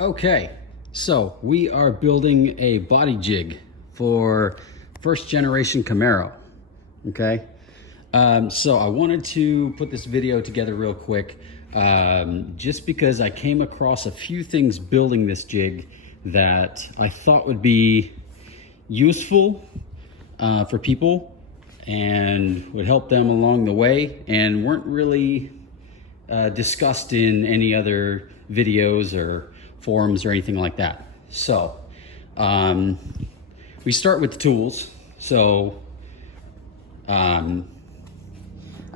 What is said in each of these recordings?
Okay, so we are building a body jig for first generation Camaro. Okay, so I wanted to put this video together real quick just because I came across a few things building this jig that I thought would be useful for people and would help them along the way, and weren't really discussed in any other videos or forums or anything like that. So we start with the tools. So I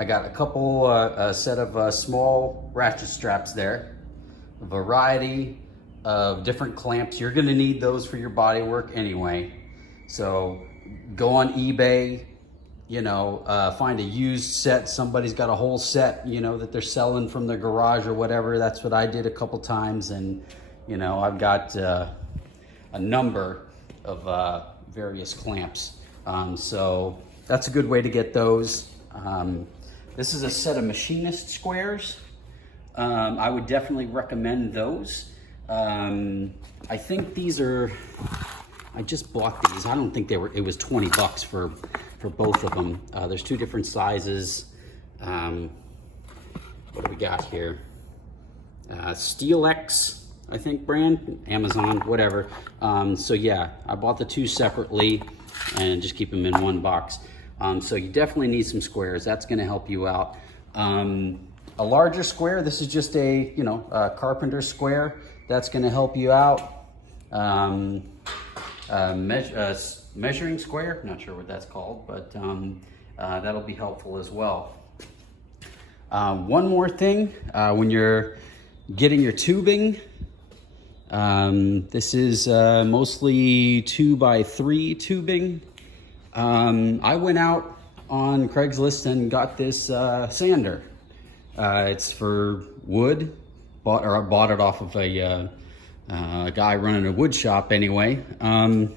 got a couple set of small ratchet straps there, a variety of different clamps. You're going to need those for your body work anyway. So go on eBay, find a used set. Somebody's got a whole set, that they're selling from their garage or whatever. That's what I did a couple times. And, I've got a number of various clamps. So that's a good way to get those. This is a set of machinist squares. I would definitely recommend those. I think these are, I just bought these. I don't think it was 20 bucks for both of them. There's two different sizes. What do we got here? SteelX, I think brand, Amazon, whatever. So yeah, I bought the two separately and just keep them in one box. So you definitely need some squares. That's gonna help you out. A larger square, this is just a carpenter square. That's gonna help you out. Measuring square, not sure what that's called, but that'll be helpful as well. One more thing, when you're getting your tubing, this is mostly 2x3 tubing. I went out on Craigslist and got this sander. It's for wood. I bought it off of a guy running a wood shop anyway. I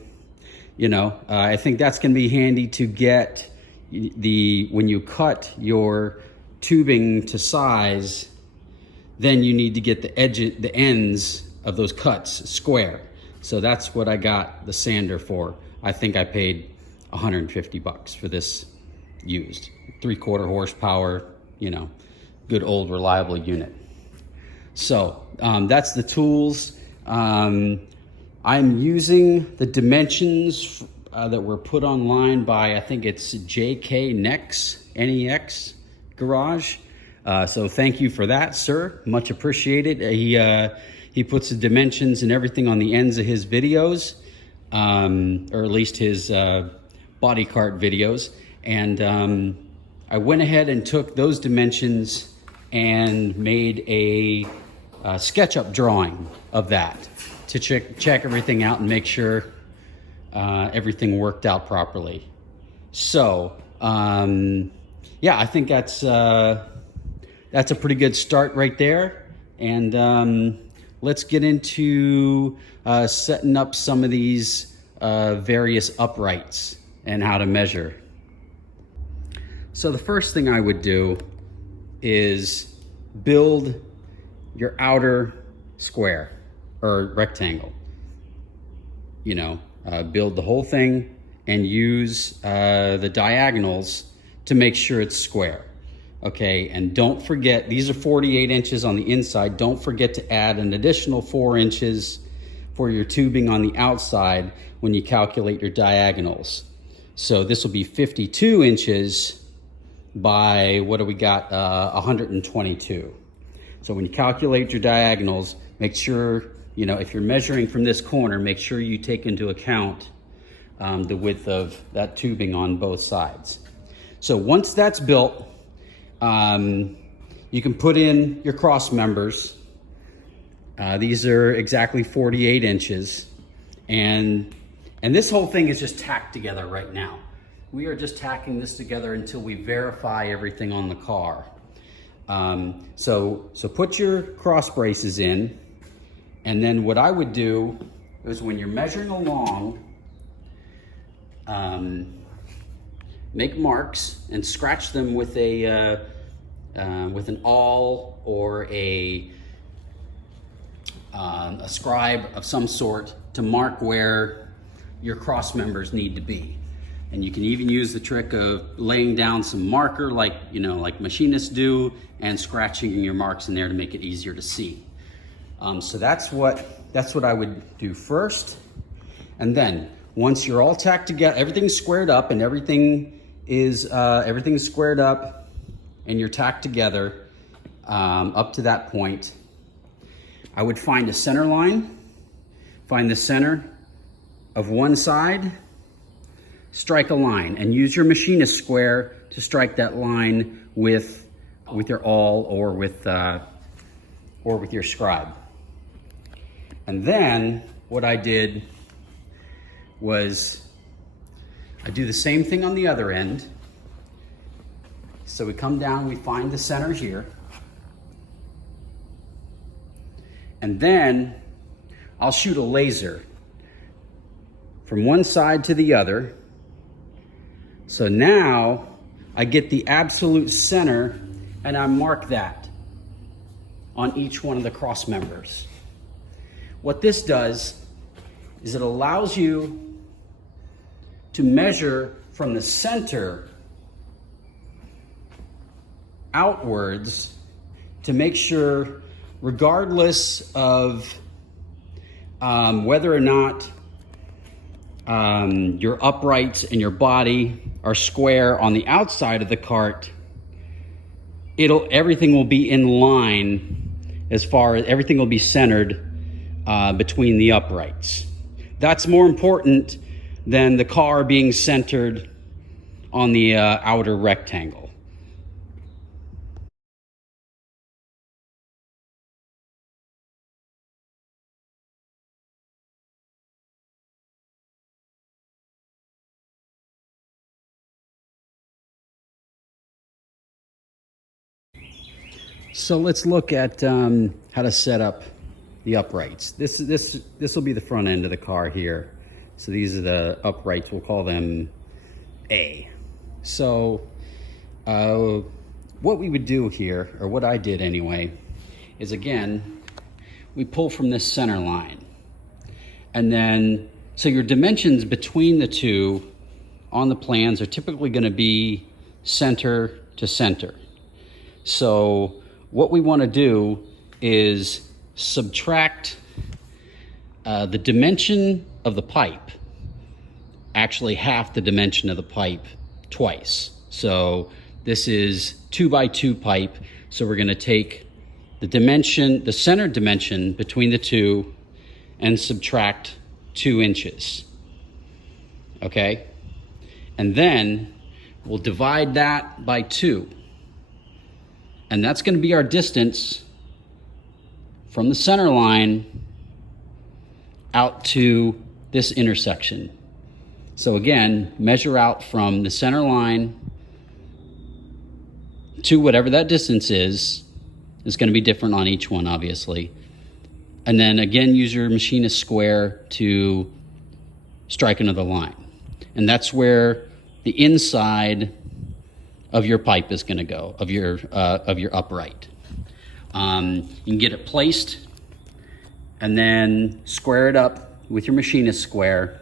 think that's going to be handy to get when you cut your tubing to size, then you need to get the ends of those cuts square. So that's what I got the sander for. I think I paid 150 bucks for this used 3/4 horsepower, good old reliable unit. So that's the tools. I'm using the dimensions that were put online by, I think it's JK Nex, Nex Garage. So thank you for that, sir. Much appreciated. He puts the dimensions and everything on the ends of his videos, or at least his body cart videos. And I went ahead and took those dimensions and made a SketchUp drawing of that to check everything out and make sure everything worked out properly. So yeah, I think that's a pretty good start right there. And let's get into setting up some of these various uprights and how to measure. So the first thing I would do is build your outer square or rectangle. Build the whole thing and use the diagonals to make sure it's square. Okay, and don't forget, these are 48 inches on the inside. Don't forget to add an additional 4 inches for your tubing on the outside when you calculate your diagonals. So this will be 52 inches by, what do we got, 122. So when you calculate your diagonals, make sure, if you're measuring from this corner, make sure you take into account the width of that tubing on both sides. So once that's built, you can put in your cross members. These are exactly 48 inches. And this whole thing is just tacked together right now. We are just tacking this together until we verify everything on the car. So put your cross braces in, and then what I would do is when you're measuring along, make marks and scratch them with an awl or a a scribe of some sort to mark where your cross members need to be. And you can even use the trick of laying down some marker like machinists do, and scratching your marks in there to make it easier to see. So that's what I would do first. And then once you're all tacked together, everything's squared up and everything's squared up and you're tacked together up to that point, I would find a center line, find the center of one side, strike a line, and use your machinist square to strike that line with your awl or with your scribe. And then what I did was I do the same thing on the other end. So we come down, we find the center here, and then I'll shoot a laser from one side to the other. So now I get the absolute center and I mark that on each one of the cross members. What this does is it allows you to measure from the center outwards to make sure, regardless of whether or not your uprights and your body are square on the outside of the cart, everything will be in line, as far as everything will be centered between the uprights. That's more important than the car being centered on the outer rectangle. So let's look at how to set up the uprights. This will be the front end of the car here. So these are the uprights. We'll call them A. So what we would do here, or what I did anyway, is again, we pull from this center line. And then, so your dimensions between the two on the plans are typically going to be center to center. So what we want to do is subtract the dimension of the pipe, actually half the dimension of the pipe twice. So this is 2x2 pipe. So we're going to take the dimension, the center dimension between the two, and subtract 2 inches. Okay? And then we'll divide that by 2. And that's going to be our distance from the center line out to this intersection. So again, measure out from the center line to whatever that distance is going to be different on each one, obviously. And then again, use your machinist square to strike another line. And that's where the inside of your pipe is going to go, of your upright. You can get it placed and then square it up with your machinist square.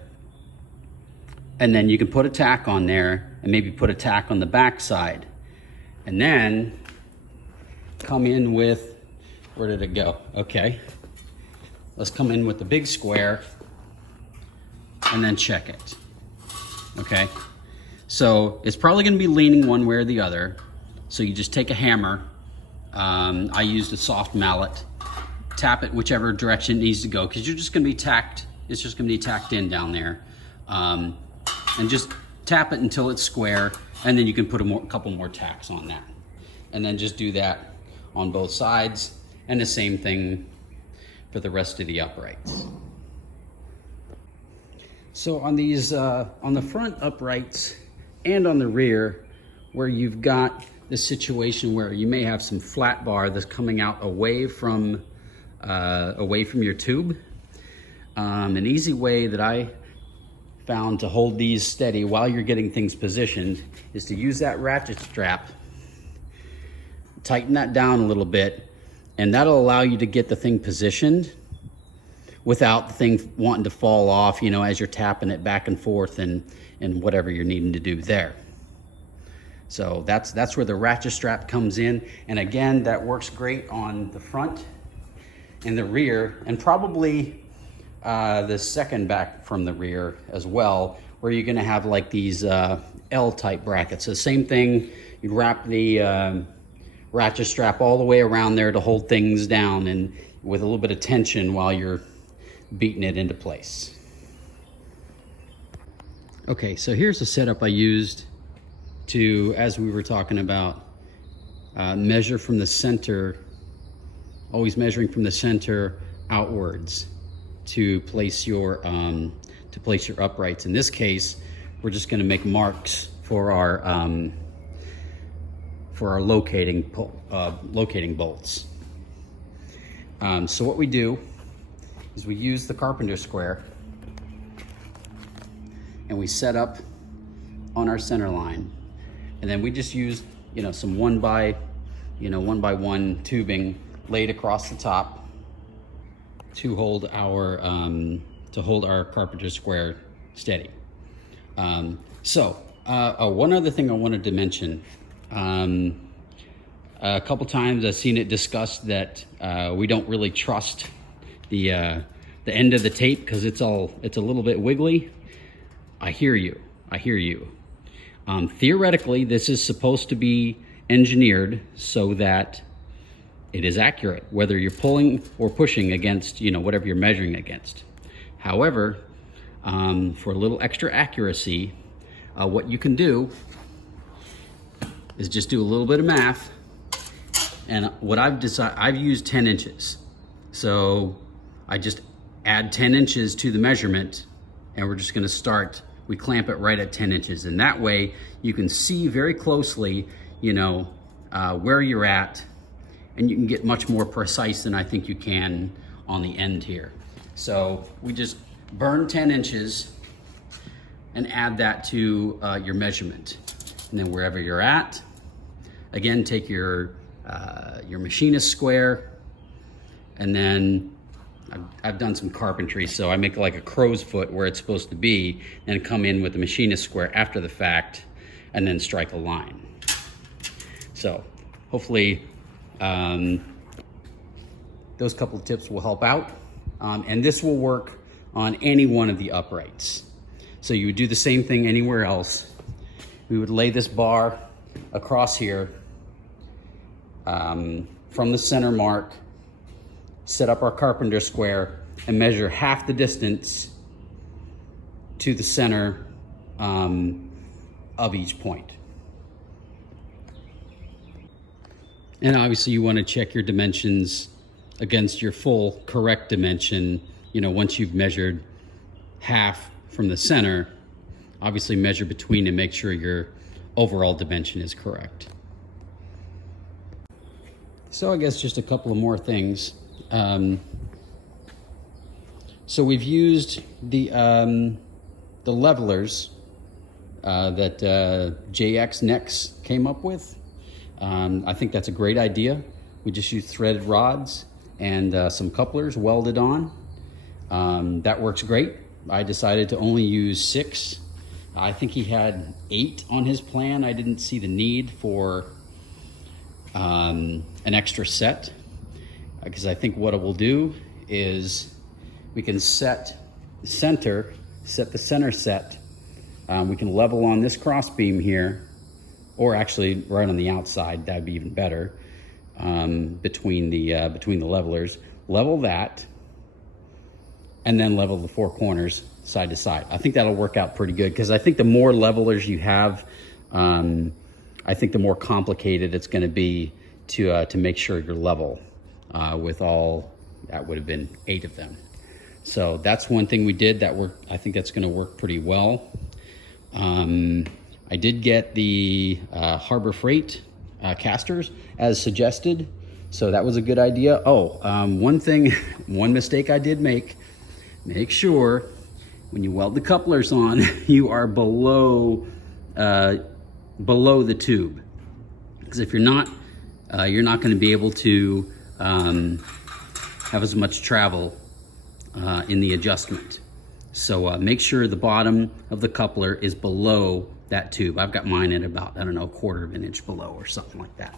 And then you can put a tack on there and maybe put a tack on the back side. And then come in with, where did it go? Okay. Let's come in with the big square and then check it. Okay. So it's probably going to be leaning one way or the other. So you just take a hammer. I used a soft mallet. Tap it whichever direction it needs to go, because you're just going to be tacked. It's just going to be tacked in down there. And just tap it until it's square, and then you can put a couple more tacks on that. And then just do that on both sides, and the same thing for the rest of the uprights. So on these, on the front uprights and on the rear, where you've got this situation where you may have some flat bar that's coming out away from your tube, an easy way that I found to hold these steady while you're getting things positioned is to use that ratchet strap, tighten that down a little bit, and that'll allow you to get the thing positioned without the thing wanting to fall off, you know, as you're tapping it back and forth and whatever you're needing to do there. So that's where the ratchet strap comes in. And again, that works great on the front and the rear, and probably the second back from the rear as well, where you're gonna have like these L-type brackets. So same thing, you'd wrap the ratchet strap all the way around there to hold things down, and with a little bit of tension while you're beating it into place. Okay, so here's the setup I used to, as we were talking about, measure from the center, always measuring from the center outwards to place your uprights. In this case, we're just going to make marks for our locating bolts. So what we do is we use the carpenter square and we set up on our center line, and then we just use, you know, some 1x1 tubing laid across the top to hold our carpenter square steady. One other thing I wanted to mention. A couple times I've seen it discussed that we don't really trust the end of the tape because it's a little bit wiggly. I hear you. Theoretically, this is supposed to be engineered so that it is accurate, whether you're pulling or pushing against, you know, whatever you're measuring against. However, for a little extra accuracy, what you can do is just do a little bit of math. And what I've used 10 inches. So I just add 10 inches to the measurement, and we're just gonna we clamp it right at 10 inches. And that way you can see very closely, you know, where you're at, and you can get much more precise than I think you can on the end here. So we just burn 10 inches and add that to your measurement. And then wherever you're at, again, take your machinist square, and then I've done some carpentry, so I make like a crow's foot where it's supposed to be, and come in with the machinist square after the fact, and then strike a line. So hopefully those couple of tips will help out, and this will work on any one of the uprights. So you would do the same thing anywhere else. We would lay this bar across here from the center mark, set up our carpenter square, and measure half the distance to the center of each point. And obviously you want to check your dimensions against your full correct dimension. You know, once you've measured half from the center, obviously measure between and make sure your overall dimension is correct. So I guess just a couple of more things. So we've used the levelers that JX Nex came up with. I think that's a great idea. We just use threaded rods and some couplers welded on. That works great. I decided to only use 6. I think he had 8 on his plan. I didn't see the need for an extra set, because I think what it will do is we can set the center set. We can level on this cross beam here, or actually right on the outside. That'd be even better. Between the levelers, level that, and then level the 4 corners side to side. I think that'll work out pretty good, because I think the more levelers you have, I think the more complicated it's going to be to make sure you're level with all. That would have been 8 of them. So that's one thing we did that worked. I think that's going to work pretty well. I did get the Harbor Freight casters as suggested, so that was a good idea. One mistake I did make sure when you weld the couplers on, you are below the tube, because if you're not going to be able to have as much travel in the adjustment. So make sure the bottom of the coupler is below that tube. I've got mine at about, I don't know, 1/4 of an inch below or something like that.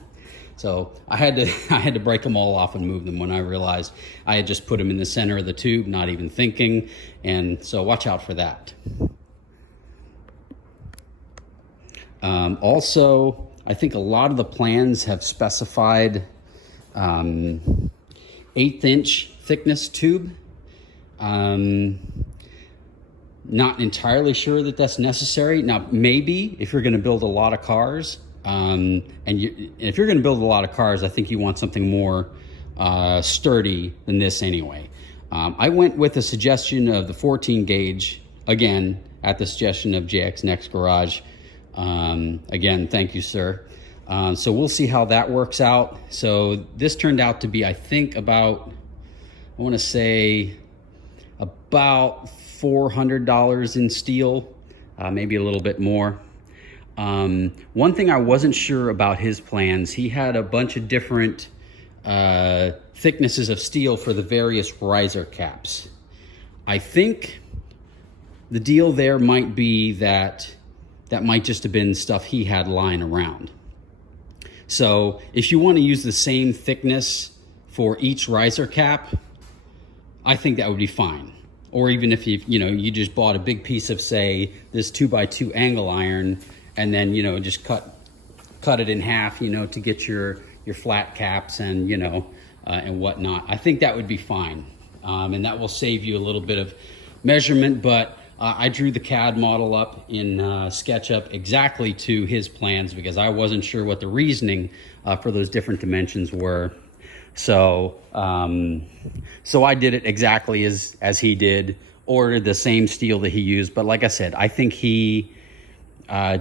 So I had to break them all off and move them when I realized I had just put them in the center of the tube, not even thinking. And so watch out for that. Also, I think a lot of the plans have specified 1/8" thickness tube. Not entirely sure that that's necessary. Now, maybe if you're going to build a lot of cars, and if you're going to build a lot of cars, I think you want something more sturdy than this anyway. I went with a suggestion of the 14 gauge, again, at the suggestion of JX Nex Garage. Again, thank you, sir. So we'll see how that works out. So this turned out to be, I think, about, I want to say, about $400 in steel, maybe a little bit more. One thing I wasn't sure about his plans, he had a bunch of different thicknesses of steel for the various riser caps. I think the deal there might be that might just have been stuff he had lying around. So if you want to use the same thickness for each riser cap, I think that would be fine. Or even if you just bought a big piece of, say, this 2x2 angle iron, and then just cut it in half, to get your flat caps and and whatnot. I think that would be fine, and that will save you a little bit of measurement. But I drew the CAD model up in SketchUp exactly to his plans because I wasn't sure what the reasoning for those different dimensions were. So I did it exactly as he did, ordered the same steel that he used. But like I said, I think he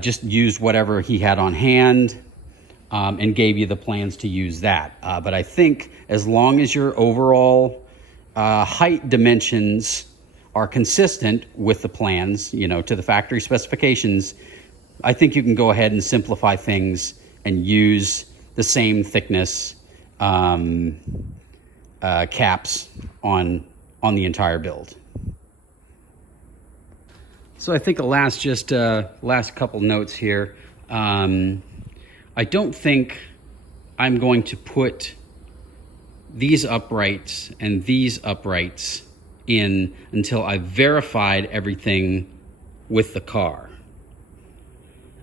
just used whatever he had on hand and gave you the plans to use that. But I think as long as your overall height dimensions are consistent with the plans, to the factory specifications, I think you can go ahead and simplify things and use the same thickness caps on the entire build. So I think last couple notes here. I don't think I'm going to put these uprights and these uprights in until I've verified everything with the car.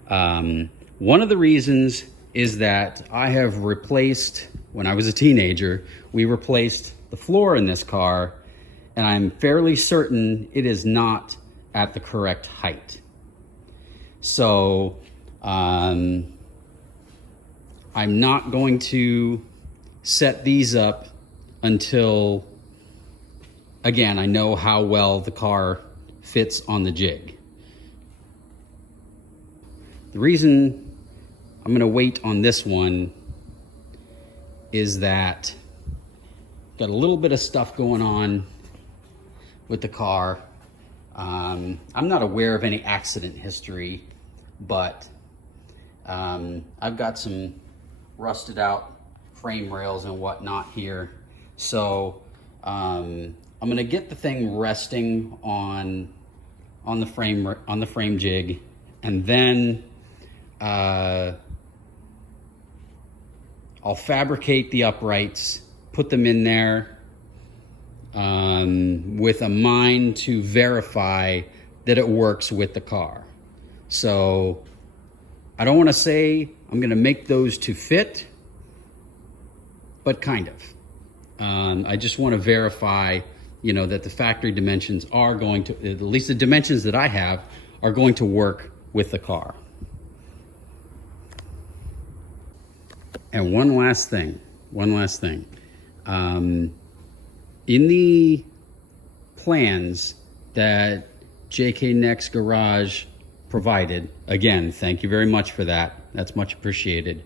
One of the reasons is that I have replaced, when I was a teenager, we replaced the floor in this car, and I'm fairly certain it is not at the correct height. So I'm not going to set these up until, again, I know how well the car fits on the jig. The reason I'm going to wait on this one is that got a little bit of stuff going on with the car. I'm not aware of any accident history, but I've got some rusted out frame rails and whatnot here. So I'm going to get the thing resting on the frame jig, and then I'll fabricate the uprights, put them in there with a mind to verify that it works with the car. So I don't want to say I'm going to make those to fit, but kind of. I just want to verify, that the factory dimensions are going to, at least the dimensions that I have, are going to work with the car. And one last thing. In the plans that JK Nex Garage provided, again, thank you very much for that. That's much appreciated.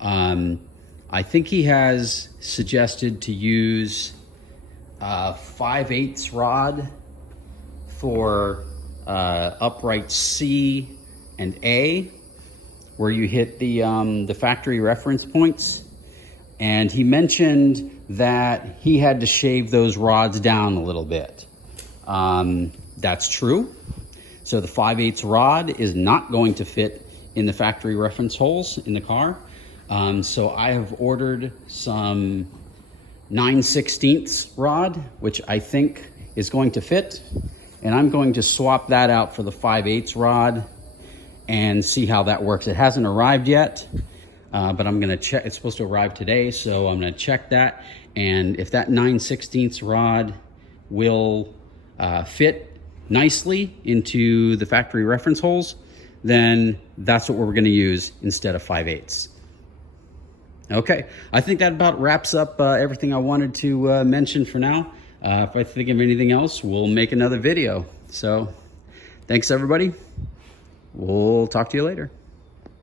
I think he has suggested to use 5/8 rod for upright C and A, where you hit the factory reference points. And he mentioned that he had to shave those rods down a little bit. That's true. So the 5/8 rod is not going to fit in the factory reference holes in the car. So I have ordered some 9/16 rod, which I think is going to fit. And I'm going to swap that out for the 5/8 rod and see how that works. It hasn't arrived yet, but I'm gonna check. It's supposed to arrive today, so I'm gonna check that. And if that 9/16 rod will fit nicely into the factory reference holes, then that's what we're gonna use instead of 5/8. Okay, I think that about wraps up everything I wanted to mention for now. If I think of anything else, we'll make another video. So thanks everybody. We'll talk to you later.